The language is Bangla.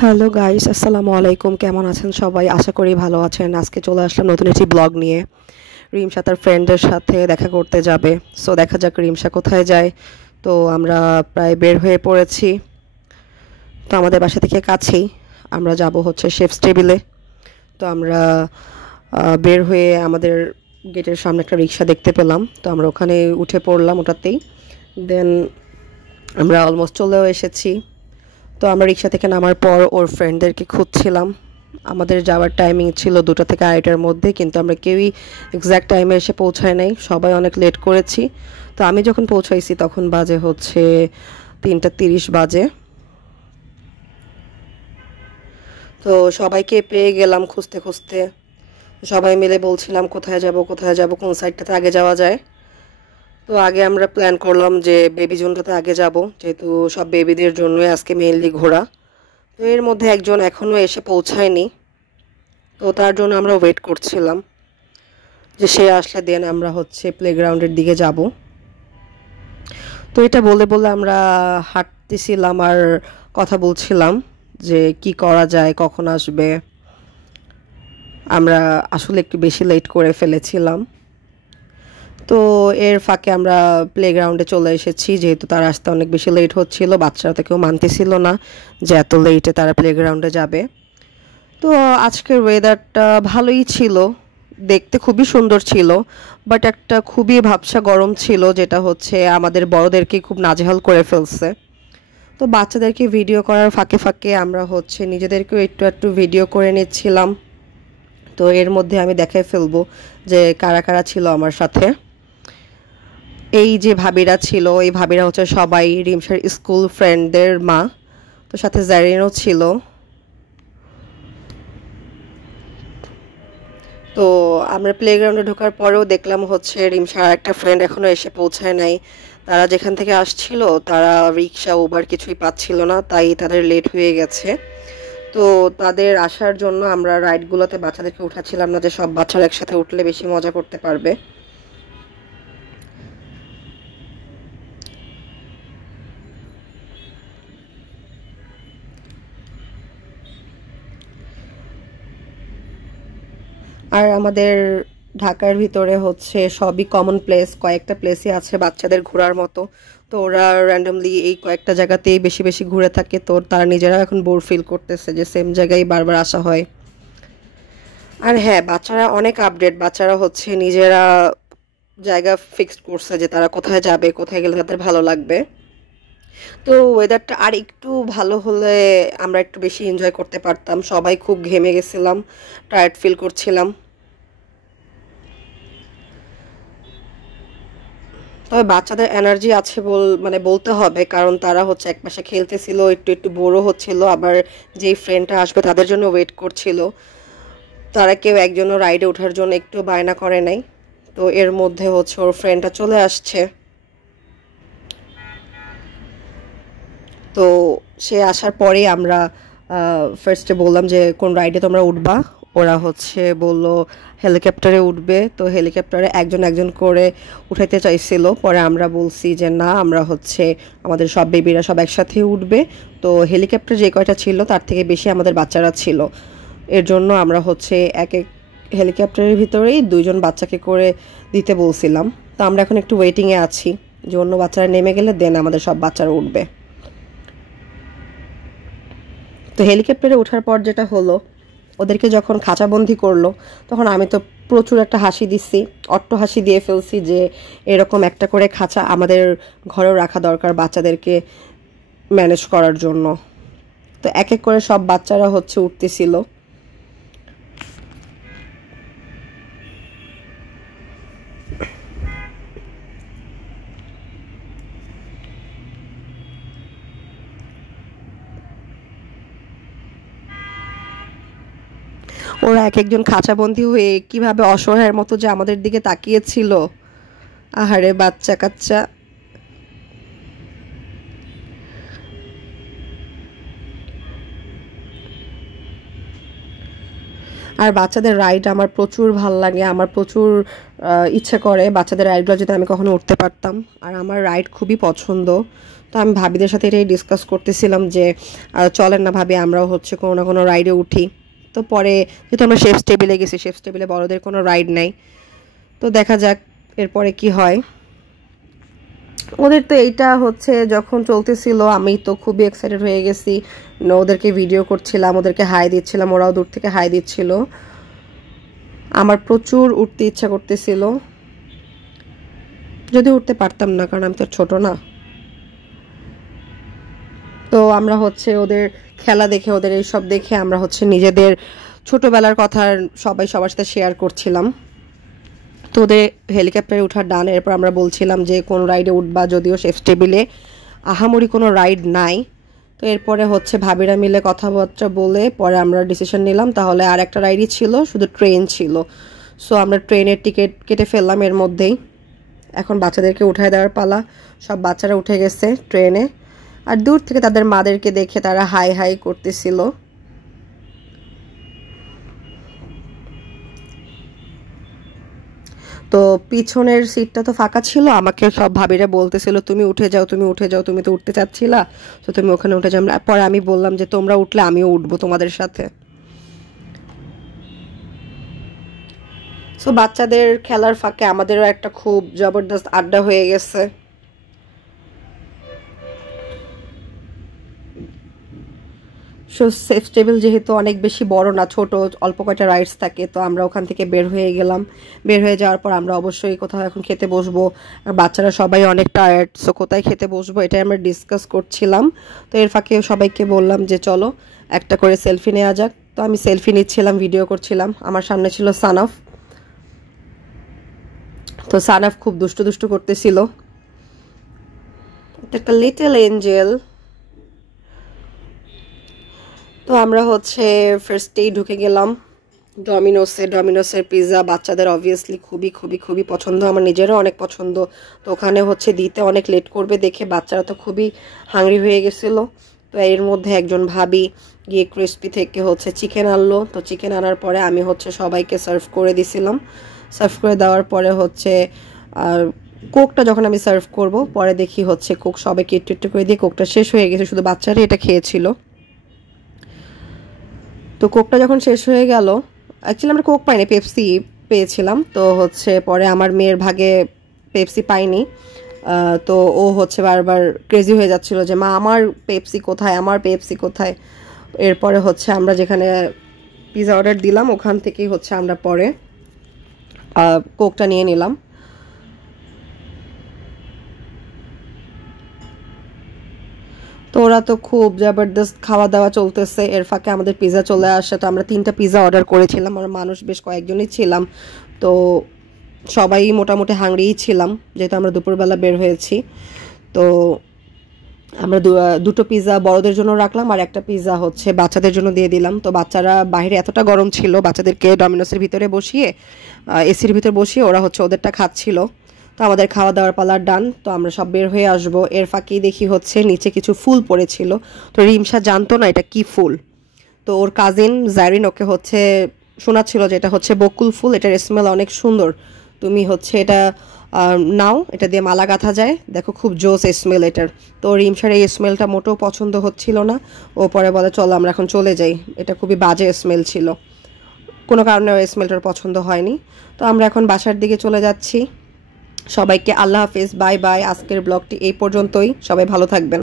হ্যালো গাইস, আসসালামু আলাইকুম। কেমন আছেন সবাই? আশা করি ভালো আছেন। আজকে চলে আসলাম নতুন একটি ব্লগ নিয়ে। রিমশা তার ফ্রেন্ডের সাথে দেখা করতে যাবে। সো দেখা যাক রিমশা কোথায় যায়। তো আমরা প্রায় বের হয়ে পড়েছি। তো আমাদের বাসা থেকে কাছেই। আমরা যাব হচ্ছে শেফস টেবিলে। তো আমরা বের হয়ে আমাদের গেটের সামনে একটা রিক্সা দেখতে পেলাম। তো আমরা ওখানে উঠে পড়লাম ওটাতেই। দেন আমরা অলমোস্ট চলেও এসেছি। তো আমরা রিক্সা থেকে নামার পর ওর ফ্রেন্ডদেরকে খুঁজছিলাম। আমাদের যাওয়ার টাইমিং ছিল 2টা থেকে 2:30টার মধ্যে, কিন্তু আমরা কেউই এক্স্যাক্ট টাইমে এসে পৌঁছায় নাই। সবাই অনেক লেট করেছি। তো আমি যখন পৌঁছাইছি তখন বাজে হচ্ছে 3:30 বাজে। তো সবাইকে পেয়ে গেলাম খুঁজতে খুঁজতে। সবাই মিলে বলছিলাম কোথায় যাব কোথায় যাব, কোন সাইডটাতে আগে যাওয়া যায়। তো আগে আমরা প্ল্যান করলাম যে বেবি জোনটাতে আগে যাব, যেহেতু সব বেবিদের জন্যই আজকে মেইনলি ঘোরা। তো এর মধ্যে একজন এখনও এসে পৌঁছায়নি। তো তার জন্য আমরা ওয়েট করছিলাম যে সে আসলে দেন আমরা হচ্ছে প্লেগ্রাউন্ডের দিকে যাব। তো এটা বলে বলে আমরা হাঁটতেছিলাম আর কথা বলছিলাম যে কি করা যায়, কখন আসবে। আমরা আসলে একটু বেশি লেট করে ফেলেছিলাম। তো এর ফাঁকে আমরা প্লেগ্রাউন্ডে চলে এসেছি, যেহেতু তার আসতে অনেক বেশি লেট হচ্ছিল। বাচ্চারা তো কেউ মানতেছিল না যে এত লেটে তারা প্লেগ্রাউন্ডে যাবে। তো আজকের ওয়েদারটা ভালোই ছিল, দেখতে খুবই সুন্দর ছিল, বাট একটা খুবই ভ্যাপসা গরম ছিল, যেটা হচ্ছে আমাদের বড়দেরকে খুব নাজেহাল করে ফেলছে। তো বাচ্চাদেরকে ভিডিও করার ফাঁকে ফাঁকে আমরা হচ্ছে নিজেদেরকেও একটু একটু ভিডিও করে নিচ্ছিলাম। তো এর মধ্যে আমি দেখাই ফেলবো যে কারা কারা ছিল আমার সাথে। এই যে ভাবিরা ছিল, এই ভাবিরা হচ্ছে সবাই রিমশার স্কুল ফ্রেন্ডদের মা। তো সাথে জারিনও ছিল। তো আমরা প্লেগ্রাউন্ডে ঢোকার পরেও দেখলাম হচ্ছে রিমশার একটা ফ্রেন্ড এখনও এসে পৌঁছায় নাই। তারা যেখান থেকে আসছিল তারা রিক্সা উবার কিছুই পাচ্ছিল না, তাই তাদের লেট হয়ে গেছে। তো তাদের আসার জন্য আমরা রাইডগুলোতে বাচ্চাদেরকে উঠাচ্ছিলাম না, যে সব বাচ্চারা একসাথে উঠলে বেশি মজা করতে পারবে। আর আমাদের ঢাকার ভিতরে হচ্ছে সবই কমন প্লেস, কয়েকটা প্লেসই আছে বাচ্চাদের ঘোরার মতো। তো ওরা র্যান্ডমলি এই কয়েকটা জায়গাতেই বেশি বেশি ঘুরে থাকে। তো তারা নিজেরা এখন বোর ফিল করতেছে যে সেম জায়গায় বারবার আসা হয়। আর হ্যাঁ, বাচ্চারা অনেক আপডেট। বাচ্চারা হচ্ছে নিজেরা জায়গা ফিক্সড করছে যে তারা কোথায় যাবে, কোথায় গেলে তাদের ভালো লাগবে। তো ওয়েদারটা আর একটু ভালো হলে আমরা একটু বেশি এনজয় করতে পারতাম। সবাই খুব ঘেমে গেছিলাম, টায়ার্ড ফিল করছিলাম। তবে বাচ্চাদের এনার্জি আছে বলতে হবে, কারণ তারা হচ্ছে একপাশে খেলতেছিল, একটু একটু বোরও হচ্ছিল, আবার যেই ফ্রেন্ডটা আসবে তাদের জন্য ওয়েট করছিল। তারা কেউ একজনও রাইডে ওঠার জন্য একটু বায়না করে নাই। তো এর মধ্যে হচ্ছে ওর ফ্রেন্ডটা চলে আসছে। তো সে আসার পরেই আমরা ফার্স্টে বললাম যে কোন রাইডে তোমরা উঠবা। ওরা হচ্ছে বলল হেলিকপ্টারে উঠবে। তো হেলিকপ্টারে একজন একজন করে উঠাইতে চাইছিল। পরে আমরা বলছি যে না, আমরা হচ্ছে আমাদের সব বেবিরা সব একসাথে উঠবে। তো হেলিকপ্টার যে কয়টা ছিল তার থেকে বেশি আমাদের বাচ্চারা ছিল। এর জন্য আমরা হচ্ছে এক এক হেলিকপ্টারের ভিতরেই 2জন বাচ্চাকে করে দিতে বলছিলাম। তো আমরা এখন একটু ওয়েটিংয়ে আছি যে অন্য বাচ্চারা নেমে গেলে দেন আমাদের সব বাচ্চারা উঠবে। তো হেলিকপ্টারে ওঠার পর যেটা হলো, ওদেরকে যখন খাঁচাবন্দি করলো তখন আমি তো প্রচুর একটা হাসি দিচ্ছি, অট্ট হাসি দিয়ে ফেলছি যে এরকম একটা করে খাঁচা আমাদের ঘরেও রাখা দরকার বাচ্চাদেরকে ম্যানেজ করার জন্য। তো এক এক করে সব বাচ্চারা হচ্ছে উঠতেছিল। ওরা এক একজন খাঁচাবন্দি হয়ে কিভাবে অসহায়ের মতো যে আমাদের দিকে তাকিয়েছিল। আহারে বাচ্চা কাচ্চা। আর বাচ্চাদের রাইড আমার প্রচুর ভাল লাগে, আমার প্রচুর ইচ্ছে করে বাচ্চাদের রাইডগুলো যদি আমি কখনো উঠতে পারতাম। আর আমার রাইড খুবই পছন্দ। তো আমি ভাবিদের সাথে এটাই ডিসকাস করতেছিলাম যে চলেন না ভাবি আমরাও হচ্ছে কোনো না কোনো রাইডে উঠি। তো পরে যেহেতু আমরা শেফস টেবিলে গেছি, শেফস টেবিলে বড়দের কোনো রাইড নাই, তো দেখা যাক এরপরে কি হয়। ওদের তো এইটা হচ্ছে যখন চলতেছিল আমি তো খুবই এক্সাইটেড হয়ে গেছি, ওদেরকে ভিডিও করছিলাম, ওদেরকে হাই দিচ্ছিলাম, ওরাও দূর থেকে হাই দিচ্ছিল। আমার প্রচুর উঠতে ইচ্ছা করতেছিল, যদি উঠতে পারতাম না, কারণ আমি তো ছোট না। তো আমরা হচ্ছে ওদের খেলা দেখে, ওদের এইসব দেখে আমরা হচ্ছে নিজেদের ছোটবেলার কথা সবাই সবার সাথে শেয়ার করছিলাম। তো ওদের হেলিকপ্টারে ওঠার ডান, এরপর আমরা বলছিলাম যে কোন রাইডে উঠবা, যদিও শেফস টেবিলে আহামরি কোনো রাইড নাই। তো এরপরে হচ্ছে ভাবিরা মিলে কথাবার্তা বলে পরে আমরা ডিসিশন নিলাম তাহলে আর একটা রাইডই ছিল, শুধু ট্রেন ছিল। সো আমরা ট্রেনের টিকিট কেটে ফেললাম এর মধ্যেই। এখন বাচ্চাদেরকে উঠায় দেওয়ার পালা, সব বাচ্চারা উঠে গেছে ট্রেনে। আর দূর থেকে তাদের মাদেরকে দেখে তারা হাই হাই করতেছিল। তো পিছনের সিটটা তো ফাঁকা ছিল, আমাকে সব ভাবিরা বলতেছিল তুমি উঠে যাও, তুমি উঠে যাও, তুমি তো উঠতে চাচ্ছিলা, তো তুমি ওখানে উঠে যাও। পরে আমি বললাম যে তোমরা উঠলে আমিও উঠবো তোমাদের সাথে। সো বাচ্চাদের খেলার ফাঁকে আমাদেরও একটা খুব জবরদস্ত আড্ডা হয়ে গেছে। সো সেফ টেবিল যেহেতু অনেক বেশি বড় না, ছোট অল্প কয়টা রাইডস থাকে, তো আমরা ওখান থেকে বের হয়ে গেলাম। বের হয়ে যাওয়ার পর আমরা অবশ্যই কোথাও এখন খেতে বসবো। আর বাচ্চারা সবাই অনেক টায়ার্ড, সো কোথায় খেতে বসবো এটাই আমরা ডিসকাস করছিলাম। তো এর ফাঁকে সবাইকে বললাম যে চলো একটা করে সেলফি নেওয়া যাক। তো আমি সেলফি নিচ্ছিলাম, ভিডিও করছিলাম। আমার সামনে ছিল সানাফ। তো সানাফ খুব দুষ্টু দুষ্টু করতেছিল, একটা লিটল এঞ্জেল। তো আমরা হচ্ছে ফার্স্টেই ঢুকে গেলাম ডমিনোসের পিৎজা বাচ্চাদের অবভিয়াসলি খুবই খুবই খুবই পছন্দ, আমার নিজেরও অনেক পছন্দ। তো ওখানে হচ্ছে দিতে অনেক লেট করবে দেখে বাচ্চারা তো খুবই হাংরি হয়ে গেছিলো। তো এর মধ্যে একজন ভাবি গিয়ে ক্রিস্পি থেকে হচ্ছে চিকেন আনলো। তো চিকেন আনার পরে আমি হচ্ছে সবাইকে সার্ভ করে দিছিলাম। সার্ভ করে দেওয়ার পরে হচ্ছে কোকটা যখন আমি সার্ভ করব, পরে দেখি হচ্ছে কোক সবাইকে একটু একটু করে দিয়ে কোকটা শেষ হয়ে গেছে, শুধু বাচ্চারাই এটা খেয়েছিল। তো কোকটা যখন শেষ হয়ে গেল, অ্যাকচুয়ালি আমরা কোক পাইনি, পেপসি পেয়েছিলাম। তো হচ্ছে পরে আমার মেয়ের ভাগে পেপসি পাইনি। তো ও হচ্ছে বারবার ক্রেজি হয়ে যাচ্ছিল যে মা আমার পেপসি কোথায়, আমার পেপসি কোথায়। এরপরে হচ্ছে আমরা যেখানে পিৎজা অর্ডার দিলাম ওখান থেকেই হচ্ছে আমরা পরে কোকটা নিয়ে নিলাম। তো ওরা তো খুব জবরদস্ত খাওয়া দাওয়া চলতেছে, এর ফাঁকে আমাদের পিৎজা চলে আসে। তো আমরা 3টা পিৎজা অর্ডার করেছিলাম, আর মানুষ বেশ কয়েকজনই ছিলাম। তো সবাই মোটামুটি হাংরিই ছিলাম যেহেতু আমরা দুপুরবেলা বের হয়েছি। তো আমরা দুটো পিৎজা বড়দের জন্য রাখলাম, আর একটা পিৎজা হচ্ছে বাচ্চাদের জন্য দিয়ে দিলাম। তো বাচ্চারা বাইরে এতটা গরম ছিল, বাচ্চাদেরকে ডমিনোসের ভিতরে বসিয়ে এসির ভিতরে বসিয়ে ওরা হচ্ছে ওদেরটা খাচ্ছিল। তো আমাদের খাওয়া দাওয়ার পালার ডান, তো আমরা সব বের হয়ে আসবো। এর ফাঁকেই দেখি হচ্ছে নিচে কিছু ফুল পড়েছিল। তো রিমসা জানতো না এটা কি ফুল। তো ওর কাজিন জারিন ওকে হচ্ছে শোনাচ্ছিল যে এটা হচ্ছে বকুল ফুল, এটার স্মেল অনেক সুন্দর, তুমি হচ্ছে এটা নাও, এটা দিয়ে মালা গাঁথা যায়, দেখো খুব জোস স্মেল এটার। তো রিমসার এই স্মেলটা মোটেও পছন্দ হচ্ছিল না। ও পরে বলে চলো আমরা এখন চলে যাই, এটা খুবই বাজে স্মেল ছিল, কোনো কারণে ওই স্মেলটার পছন্দ হয়নি। তো আমরা এখন বাসার দিকে চলে যাচ্ছি। সবাইকে আল্লাহ হাফেজ, বাই বাই। আজকের ব্লগটি এই পর্যন্তই, সবাই ভালো থাকবেন।